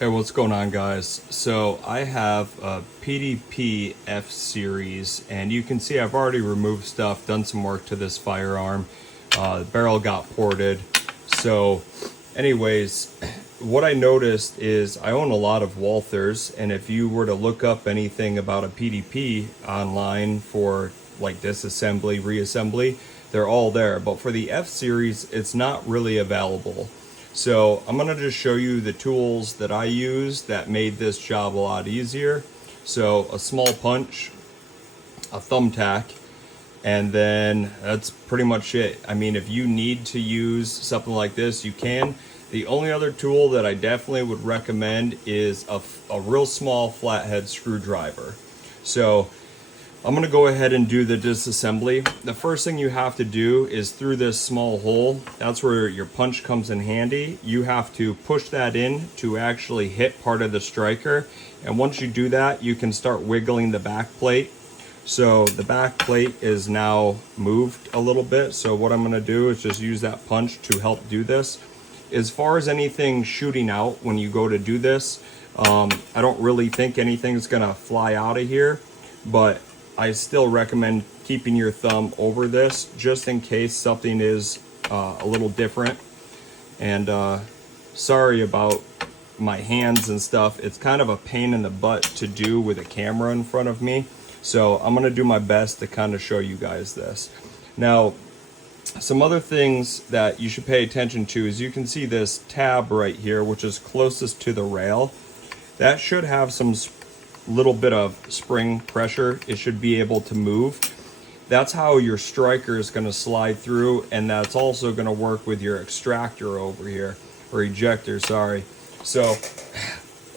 Hey, what's going on, guys? So I have a PDP-F series, and you can see I've already removed stuff, done some work to this firearm. The barrel got ported. So anyways, what I noticed is I own a lot of Walthers, and if you were to look up anything about a PDP online for like disassembly, reassembly, they're all there. But for the F series, it's not really available. So I'm gonna just show you the tools that I use that made this job a lot easier. So a small punch, a thumbtack, and then that's pretty much it. I mean, if you need to use something like this, you can. The only other tool that I definitely would recommend is a real small flathead screwdriver. So I'm gonna go ahead and do the disassembly. The first thing you have to do is through this small hole, that's where your punch comes in handy. You have to push that in to actually hit part of the striker. And once you do that, you can start wiggling the back plate. So the back plate is now moved a little bit. So what I'm gonna do is just use that punch to help do this. As far as anything shooting out when you go to do this, I don't really think anything's gonna fly out of here, but I still recommend keeping your thumb over this just in case something is a little different. And sorry about my hands and stuff. It's kind of a pain in the butt to do with a camera in front of me. So I'm gonna do my best to kind of show you guys this. Now, some other things that you should pay attention to is you can see this tab right here, which is closest to the rail. That should have some little bit of spring pressure. It should be able to move. That's how your striker is going to slide through, and that's also going to work with your extractor over here, or ejector, sorry. So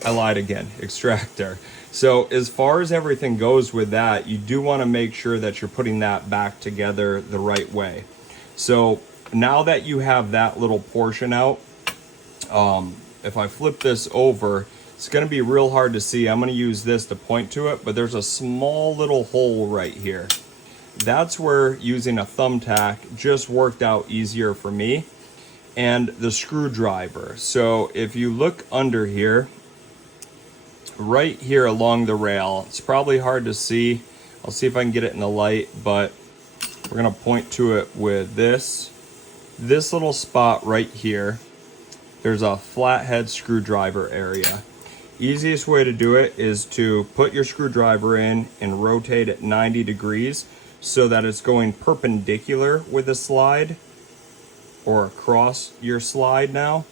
I lied again, extractor. So as far as everything goes with that, you do want to make sure that you're putting that back together the right way. So now that you have that little portion out, if I flip this over, it's going to be real hard to see. I'm going to use this to point to it, but there's a small little hole right here. That's where using a thumbtack just worked out easier for me, and the screwdriver. So if you look under here, right here along the rail, it's probably hard to see. I'll see if I can get it in the light, but we're going to point to it with this little spot right here. There's a flathead screwdriver area. Easiest way to do it is to put your screwdriver in and rotate it 90 degrees so that it's going perpendicular with the slide, or across your slide now,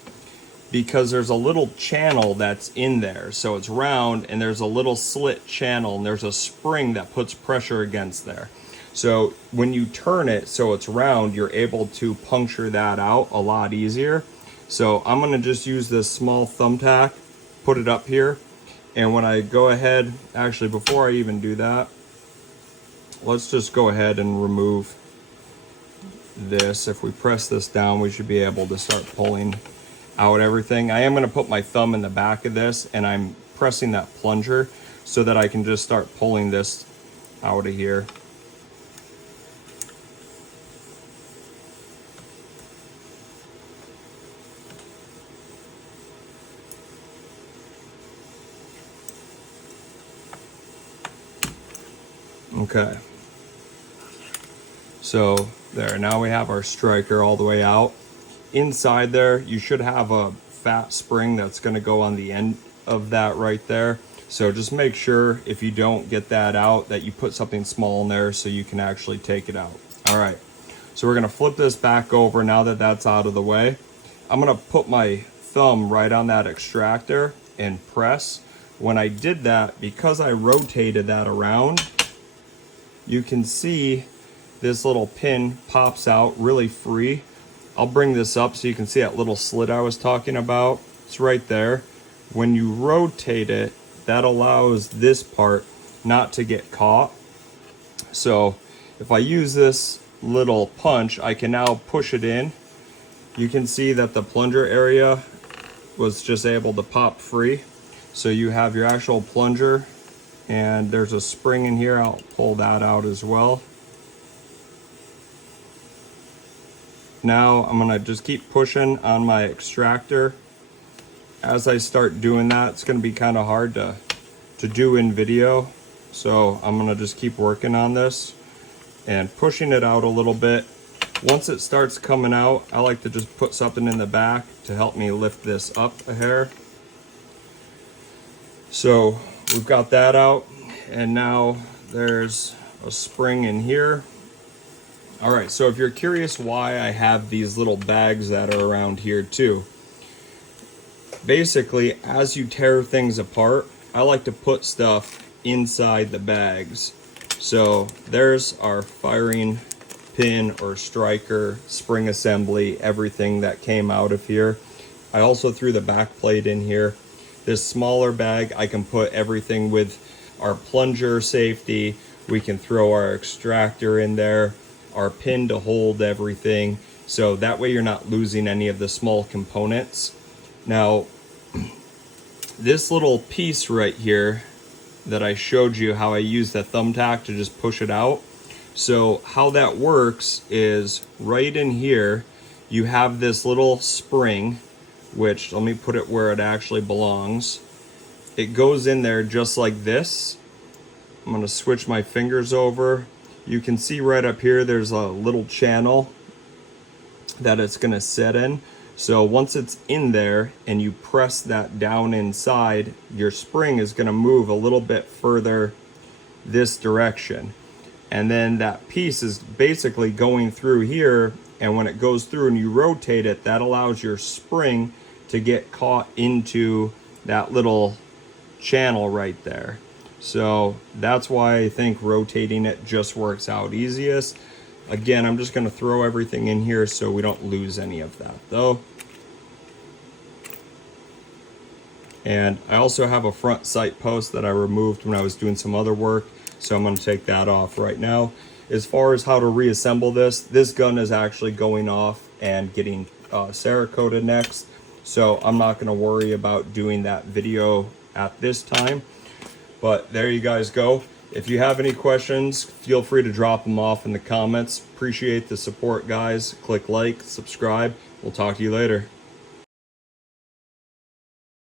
because there's a little channel that's in there. So it's round and there's a little slit channel, and there's a spring that puts pressure against there. So when you turn it so it's round, you're able to puncture that out a lot easier. So I'm gonna just use this small thumbtack, put it up here, and when I go ahead, actually before I even do that, let's just go ahead and remove this. If we press this down, we should be able to start pulling out everything. I am going to put my thumb in the back of this, and I'm pressing that plunger so that I can just start pulling this out of here. Okay, so there, now we have our striker all the way out. Inside there, you should have a fat spring that's going to go on the end of that right there. So just make sure, if you don't get that out, that you put something small in there so you can actually take it out. All right, so we're going to flip this back over now that that's out of the way. I'm going to put my thumb right on that extractor and press. When I did that, because I rotated that around, you can see this little pin pops out really free. I'll bring this up so you can see that little slit I was talking about. It's right there. When you rotate it, that allows this part not to get caught. So if I use this little punch, I can now push it in. You can see that the plunger area was just able to pop free. So you have your actual plunger, and there's a spring in here. I'll pull that out as well. Now I'm gonna just keep pushing on my extractor as I start doing that, it's going to be kind of hard to do in video. So I'm going to just keep working on this and pushing it out a little bit. Once it starts coming out, I like to just put something in the back to help me lift this up a hair. So we've got that out, and now there's a spring in here. All right, so if you're curious why I have these little bags that are around here too, basically as you tear things apart, I like to put stuff inside the bags. So there's our firing pin or striker, spring assembly, everything that came out of here. I also threw the back plate in here. This smaller bag, I can put everything with our plunger safety. We can throw our extractor in there, our pin to hold everything. So that way you're not losing any of the small components. Now, this little piece right here that I showed you how I use the thumbtack to just push it out. So how that works is right in here, you have this little spring, which let me put it where it actually belongs. It goes in there just like this. I'm going to switch my fingers over. You can see right up here there's a little channel that it's going to set in. So once it's in there and you press that down inside, your spring is going to move a little bit further this direction. And then that piece is basically going through here, and when it goes through and you rotate it, that allows your spring to get caught into that little channel right there. So that's why I think rotating it just works out easiest. Again, I'm just going to throw everything in here so we don't lose any of that though. And I also have a front sight post that I removed when I was doing some other work, so I'm going to take that off right now. As far as how to reassemble this gun is actually going off and getting Cerakoted next, so I'm not going to worry about doing that video at this time. But there you guys go. If you have any questions, feel free to drop them off in the comments. Appreciate the support, guys. Click like, subscribe. We'll talk to you later.